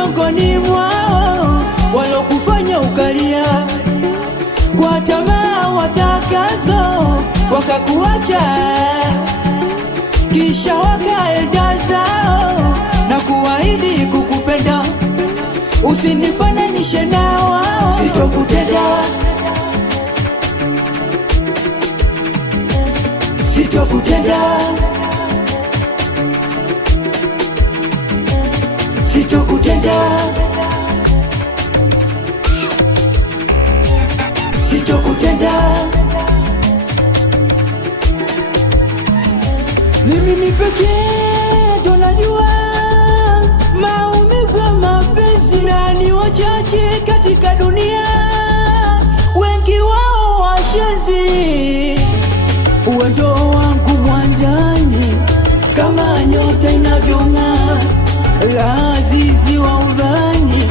miongoni mwao walokufanya ukalia kwa tamaa watakazo, wakakuacha kisha wakaenda zao na kuahidi kukupenda. Usinifananishe na wao, sitokutenda, sitokutenda, sitokutenda, sitokutenda. Mimi pekee ndo najua maumivu ya mapenzi, na ni wachache katika dunia, wengi wao washenzi. Uwendo wangu mwandani kama nyota inavyong'aa, lazizi wa udhani,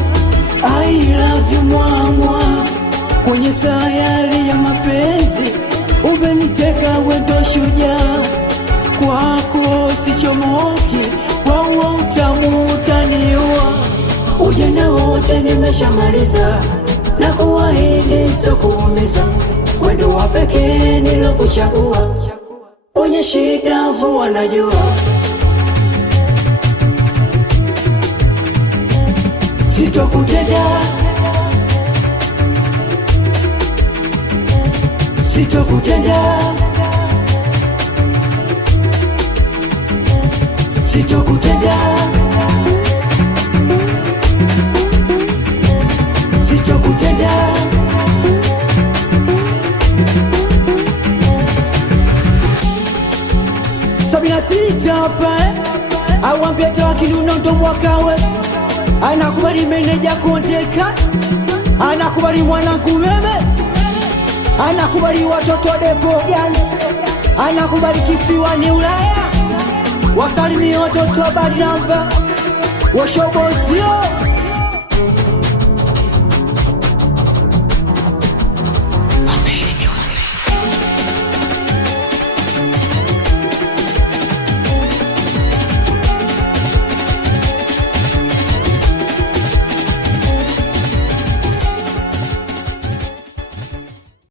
I love you mwamwa. Kwenye sayari ya mapenzi umeniteka, wendo shujaa, kwako sichomoki, kwa huo utamu utaniua. Ujana wote nimeshamaliza, na kuahidi sitokuumiza. Wendo wa pekee nilokuchagua, kwenye shida mvua na jua. Sitokutenda, sitokutenda, sitokutenda, sitokutenda. Sabina sita hapa awambia tawakiluno ndo mwakawe. Anakubali meneja kuondeka, anakubali mwanangu meme, anakubali watoto depo gans, anakubali kisiwani Ulaya, wasalimi watoto badi namba, washobozio.